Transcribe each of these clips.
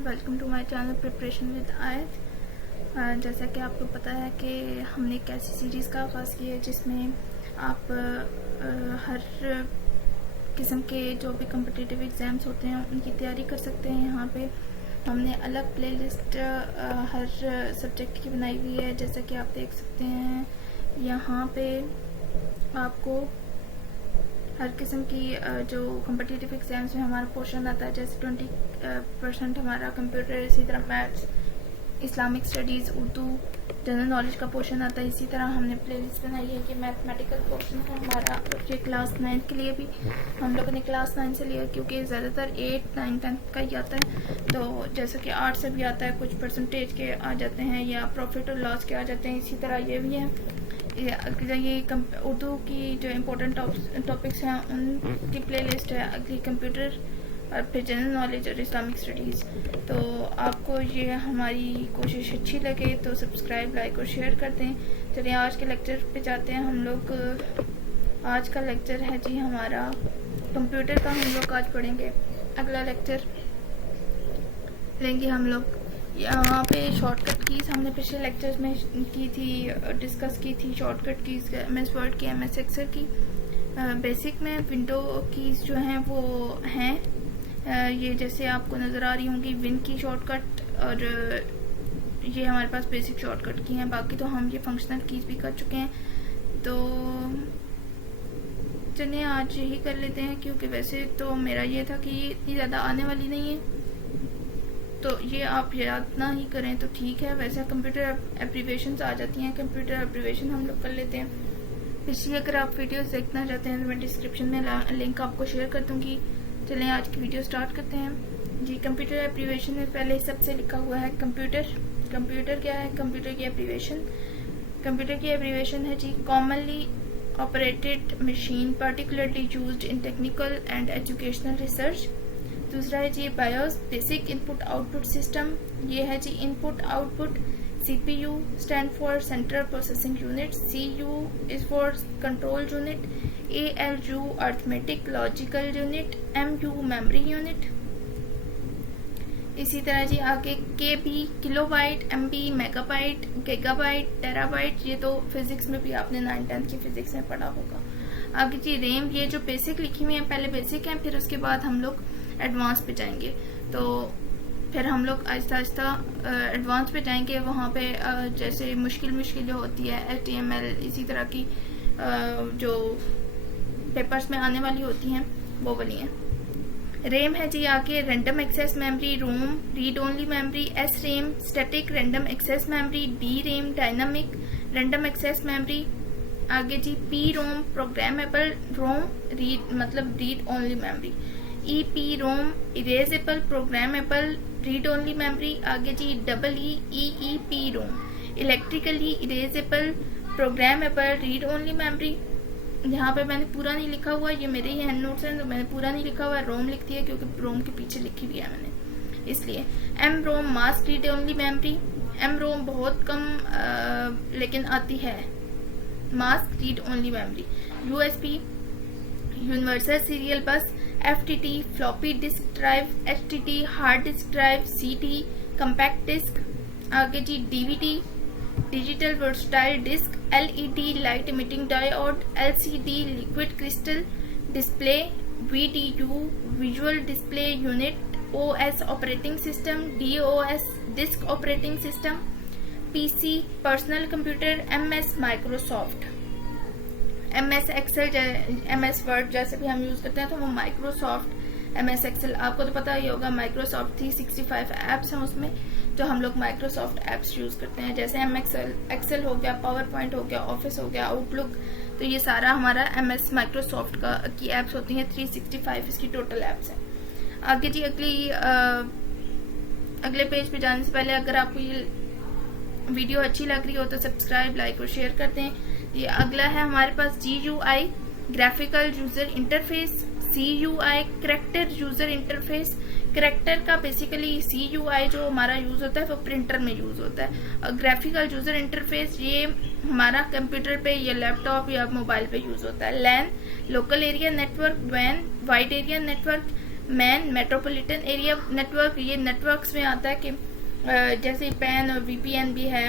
Welcome to my channel preparation with Ayat. जैसा कि आपको पता है कि हमने एक ऐसी सीरीज़ का आगाज़ किया है जिसमें आप हर किस्म के जो भी कम्पिटिटिव एग्ज़ाम्स होते हैं उनकी तैयारी कर सकते हैं। यहाँ पे हमने अलग प्लेलिस्ट हर सब्जेक्ट की बनाई हुई है। जैसा कि आप देख सकते हैं यहाँ पे आपको हर किस्म की जो कम्पिटिटिव एग्ज़ाम्स में हमारा पोर्शन आता है, जैसे 20% हमारा कंप्यूटर, इसी तरह maths, Islamic studies, Urdu, general knowledge का पोर्शन आता है। इसी तरह हमने प्लेलिस्ट बनाई है कि मैथमेटिकल पोर्शन है हमारा, ये क्लास 9 के लिए भी हम लोगों ने क्लास 9 से लिया क्योंकि ज़्यादातर 8, 9, 10 का ही आता है। तो जैसे कि आर्ट से भी आता है, कुछ परसेंटेज के आ जाते हैं या प्रॉफिट और लॉस के आ जाते हैं, इसी तरह ये भी है। ये उर्दू की जो इम्पोर्टेंट टॉपिक्स हैं उनकी प्लेलिस्ट है, अगली कंप्यूटर और फिर जनरल नॉलेज और इस्लामिक स्टडीज़। तो आपको ये हमारी कोशिश अच्छी लगे तो सब्सक्राइब, लाइक और शेयर कर दें। चलिए आज के लेक्चर पे जाते हैं हम लोग। आज का लेक्चर है जी हमारा कंप्यूटर का, हम लोग आज पढ़ेंगे। अगला लेक्चर लेंगे हम लोग यहाँ पे शॉर्टकट कीज़। हमने पिछले लेक्चर्स में की थी, डिस्कस की थी शॉर्टकट कीज़ MS वर्ड की, MS एक्सेल की। बेसिक में विंडो कीज़ जो हैं वो हैं ये जैसे आपको नज़र आ रही होंगी, विन की शॉर्टकट, और ये हमारे पास बेसिक शॉर्टकट की हैं। बाकी तो हम ये फंक्शनल कीज़ भी कर चुके हैं। तो चलिए आज यही कर लेते हैं, क्योंकि वैसे तो मेरा ये था कि ये इतनी ज़्यादा आने वाली नहीं है, तो ये आप याद ना ही करें तो ठीक है। वैसे कंप्यूटर एब्रीविएशंस आ जाती हैं, कंप्यूटर एब्रीविएशन हम लोग कर लेते हैं। पिछली अगर आप वीडियोस देखना चाहते हैं तो मैं डिस्क्रिप्शन में लिंक आपको शेयर कर दूंगी। चलें आज की वीडियो स्टार्ट करते हैं जी। कंप्यूटर एब्रीविएशन में पहले सबसे लिखा हुआ है कंप्यूटर। कंप्यूटर क्या है? कंप्यूटर की एब्रीविएशन, कंप्यूटर की एब्रीविएशन है जी commonly operated machine particularly used in technical and educational research. दूसरा है जी BIOS, basic input output system, ये है जी input output. CPU stand for central processing unit, CU is for control unit, ALU arithmetic logical unit, MU memory unit. इसी तरह जी आगे KB kilobyte, MB megabyte, gigabyte, terabyte, ये तो physics में भी आपने 9th-10th की फिजिक्स में पढ़ा होगा। आगे जी रैम, ये जो बेसिक लिखी हुई है पहले बेसिक है, फिर उसके बाद हम लोग एडवांस पे जाएंगे। तो फिर हम लोग आहिस्ता आहिस्ता एडवांस पे जाएंगे। वहाँ पे जैसे मुश्किल जो होती है HTML, इसी तरह की जो पेपर्स में आने वाली होती हैं वो वाली हैं। रैम है जी आगे random access memory, ROM read only memory, SRAM static random access memory, DRAM dynamic random access memory. आगे जी PROM प्रोग्रामेबल रोम, रीड मतलब read only memory. EPROM erasable programmable read only memory. आगे जी EEPROM electrically erasable programmable read only memory. यहाँ पे मैंने पूरा नहीं लिखा हुआ, ये मेरे ही हैंड नोट्स हैं तो मैंने पूरा नहीं लिखा हुआ। रोम लिख दिया क्योंकि रोम के पीछे लिखी हुई है मैंने, इसलिए। MROM mask read only memory. MROM बहुत कम लेकिन आती है, mask read only memory. USB universal serial bus, FTT floppy disk drive, HTT hard disk drive, CD compact disc. आगे जी DVD digital versatile disc, LED light emitting diode, LCD liquid crystal display, VDU visual display unit, OS operating system, DOS disk operating system. PC personal computer, MS Microsoft, MS Excel, MS Word जैसे भी हम use करते हैं तो वो Microsoft MS Excel. आपको तो पता ही होगा माइक्रोसॉफ्ट 365 एप्स हैं उसमें, जो हम लोग माइक्रोसॉफ्ट एप्स यूज करते हैं, जैसे MS एक्सेल हो गया, पावर पॉइंट हो गया, ऑफिस हो गया, आउटलुक। तो ये सारा हमारा MS माइक्रोसॉफ्ट की एप्स होती हैं। 365 इसकी टोटल एप्स हैं। आगे जी अगले पेज पे जाने से पहले अगर आपको ये वीडियो अच्छी लग रही हो तो सब्सक्राइब, लाइक और शेयर कर दें। ये अगला है हमारे पास GUI graphical user interface, CUI character user interface. Character का बेसिकली CUI जो हमारा यूज होता है वो प्रिंटर में यूज होता है, और ग्राफिकल यूजर इंटरफेस ये हमारा कंप्यूटर पे या लैपटॉप या मोबाइल पे यूज होता है। LAN local area network, WAN wide area network, man metropolitan area network, ये नेटवर्क्स में आता है कि जैसे पैन और वीपीएन भी है।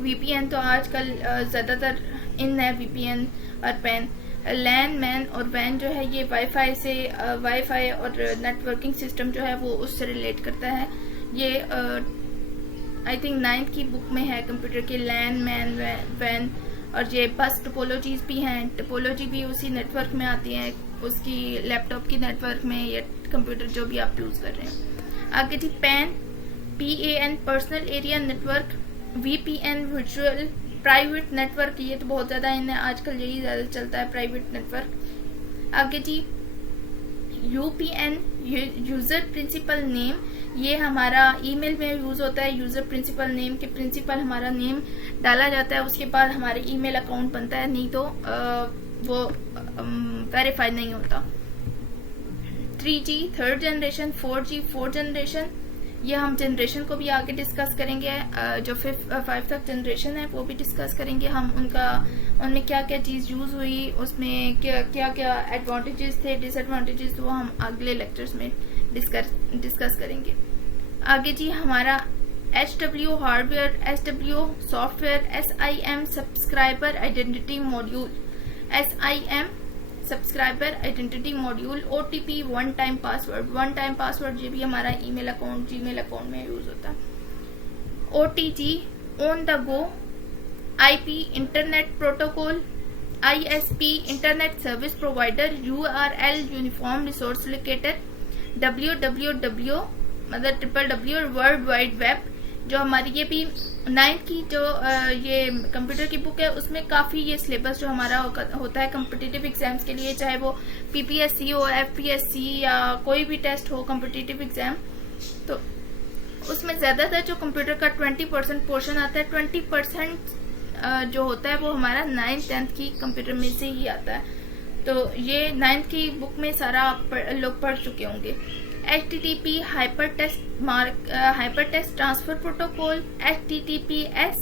वीपीएन तो आजकल ज़्यादातर इन है, वीपीएन और पैन। लैन, मैन और वैन जो है ये वाईफाई और नेटवर्किंग सिस्टम जो है वो उससे रिलेट करता है। ये आई थिंक 9th की बुक में है कंप्यूटर के, लैन, मैन, वैन। और ये बस टोपोलॉजीज भी हैं, टोपोलॉजी भी उसी नेटवर्क में आती है, उसकी लैपटॉप की नेटवर्क में या कंप्यूटर जो भी आप यूज़ कर रहे हैं। आगे जी PAN, PAN personal area network, VPN virtual private network, ये तो बहुत ज़्यादा इन्हें आजकल यही ज़्यादा चलता है, प्राइवेट नेटवर्क। आगे जी UPN यूज़र प्रिंसिपल नेम, ये हमारा ईमेल में यूज़ होता है। यूज़र प्रिंसिपल नेम के प्रिंसिपल हमारा नेम डाला जाता है, उसके बाद हमारे ईमेल अकाउंट बनता है, नहीं तो वो वेरीफाई नहीं होता। 3G third generation, 4G fourth generation, ये हम जनरेशन को भी आगे डिस्कस करेंगे। जो 5 तक जनरेशन है वो भी डिस्कस करेंगे हम, उनमें क्या क्या चीज़ यूज़ हुई, उसमें क्या क्या एडवांटेजेस थे, डिसएडवांटेजेस, वो हम अगले लेक्चर्स में डिस्कस करेंगे। आगे जी हमारा HW hardware, SW software, SIM subscriber identity module, SIM subscriber identity module, OTP one time password, ये भी हमारा ईमेल अकाउंट, जीमेल अकाउंट में यूज होता है। OTG on the go, IP internet protocol, ISP internet service provider, URL uniform resource locator, www मतलब www world wide web, जो हमारी ये भी 9th की जो ये कंप्यूटर की बुक है उसमें काफ़ी ये सिलेबस जो हमारा होता है कम्पिटिटिव एग्जाम्स के लिए, चाहे वो PPSC हो, FPSC या कोई भी टेस्ट हो कम्पिटिटिव एग्जाम, तो उसमें ज़्यादातर जो कंप्यूटर का 20% पोर्शन आता है, 20% जो होता है वो हमारा 9th 10th की कंप्यूटर में से ही आता है। तो ये 9th की बुक में सारा आप लोग पढ़ चुके होंगे। HTTP hyper text transfer protocol, HTTPS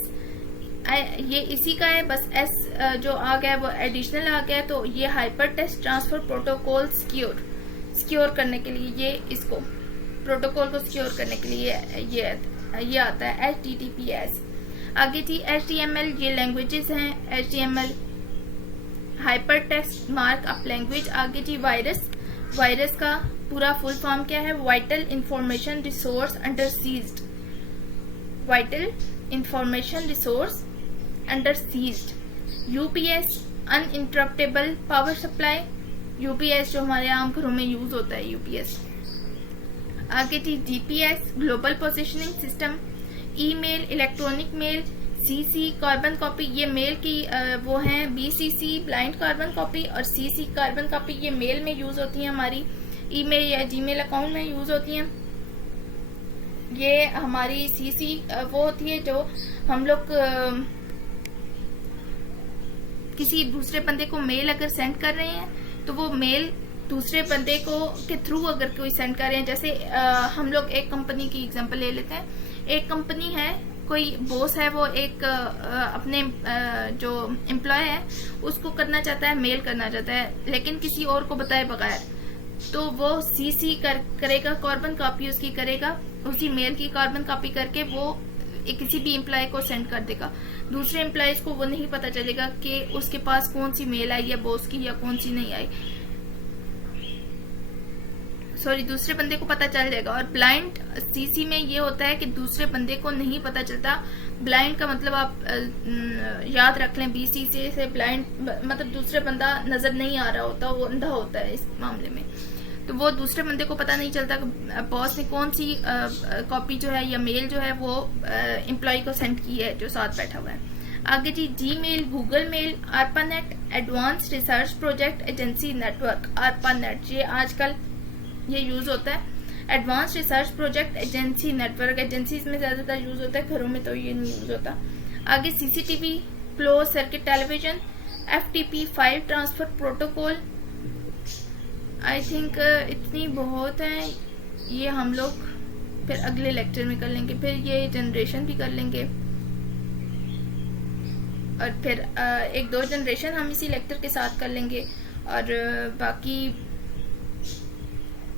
ये इसी का है, बस S जो आ गया वो एडिशनल आ गया, तो ये hyper text transfer protocol secure करने के लिए, ये इसको प्रोटोकॉल को सिक्योर करने के लिए ये आता है HTTPS। आगे जी HTML, ये लैंग्वेजेस हैं, HTML hyper text markup language. आगे जी वायरस का पूरा फुल फॉर्म क्या है, vital information resource under seized, vital information resource under seized. UPS uninterruptible power supply, UPS जो हमारे आम घरों में यूज होता है UPS। आगे जी GPS global positioning system, email electronic mail, CC carbon copy, ये मेल की वो हैं, BCC ब्लाइंड कार्बन कॉपी और CC कार्बन कॉपी, ये मेल में यूज होती है, हमारी ईमेल या जीमेल अकाउंट में यूज होती हैं। ये हमारी CC वो होती है जो हम लोग किसी दूसरे बंदे को मेल अगर सेंड कर रहे हैं तो वो मेल दूसरे बंदे को के थ्रू अगर कोई सेंड कर रहे हैं, जैसे हम लोग एक कंपनी की एग्जांपल ले लेते हैं। एक कंपनी है, कोई बॉस है, वो एक अपने जो एम्प्लॉय है उसको करना चाहता है, मेल करना चाहता है, लेकिन किसी और को बताए बगैर, तो वो CC करेगा, कार्बन कॉपी उसकी करेगा, उसी मेल की कार्बन कॉपी करके वो किसी भी एम्प्लॉय को सेंड कर देगा। दूसरे एम्प्लॉयज को वो नहीं पता चलेगा कि उसके पास कौन सी मेल आई है बॉस की या कौन सी नहीं आई, सॉरी दूसरे बंदे को पता चल जाएगा। और ब्लाइंड CC में ये होता है कि दूसरे बंदे को नहीं पता चलता। ब्लाइंड का मतलब आप याद रख लें, BCC से ब्लाइंड मतलब दूसरे बंदा नजर नहीं आ रहा होता, वो अंधा होता है इस मामले में, तो वो दूसरे बंदे को पता नहीं चलता कि बॉस ने कौन सी कॉपी जो है या मेल जो है वो एम्प्लॉय को सेंड की है जो साथ बैठा हुआ है। आगे जी Gmail, Google mail, ARPANET advance research project agency network, ARPANET ये आजकल ये यूज होता है। Advance research project agency network, agencies में ज्यादातर यूज होता है, घरों में तो ये नहीं यूज होता। आगे CCTV close circuit television, FTP file transfer protocol. I think इतनी बहुत है, ये हम लोग फिर अगले लेक्चर में कर लेंगे, फिर ये जनरेशन भी कर लेंगे और फिर 1-2 जनरेशन हम इसी लेक्चर के साथ कर लेंगे और बाकी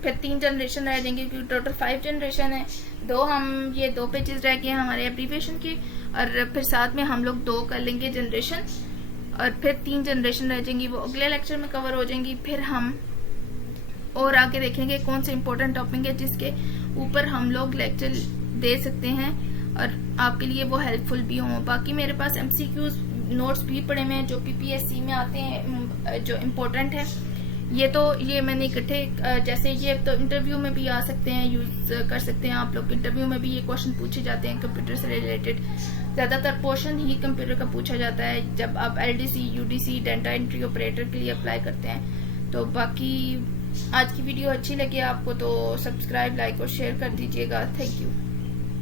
फिर 3 जनरेशन रह जाएंगे, क्योंकि टोटल 5 जनरेशन है। ये 2 पेजेस रह गए हमारे एब्रीविएशन के, और फिर साथ में हम लोग 2 कर लेंगे जनरेशन, और फिर 3 जनरेशन रह जाएंगी, वो अगले लेक्चर में कवर हो जाएंगी। फिर हम और आगे देखेंगे कौन से इम्पोर्टेंट टॉपिक है जिसके ऊपर हम लोग लेक्चर दे सकते हैं और आपके लिए वो हेल्पफुल भी हों। बाकी मेरे पास MCQs नोट्स भी पड़े हुए हैं जो PPSC में आते हैं, जो इम्पोर्टेंट है। ये मैंने इकट्ठे, जैसे ये तो इंटरव्यू में भी आ सकते हैं, यूज कर सकते हैं आप लोग। इंटरव्यू में भी ये क्वेश्चन पूछे जाते हैं कंप्यूटर से रिलेटेड। ज्यादातर पोर्शन ही कंप्यूटर का पूछा जाता है जब आप LDC, UDC, data entry operator के लिए अप्लाई करते हैं। तो बाकी आज की वीडियो अच्छी लगी आपको तो सब्सक्राइब, लाइक और शेयर कर दीजिएगा। Thank you.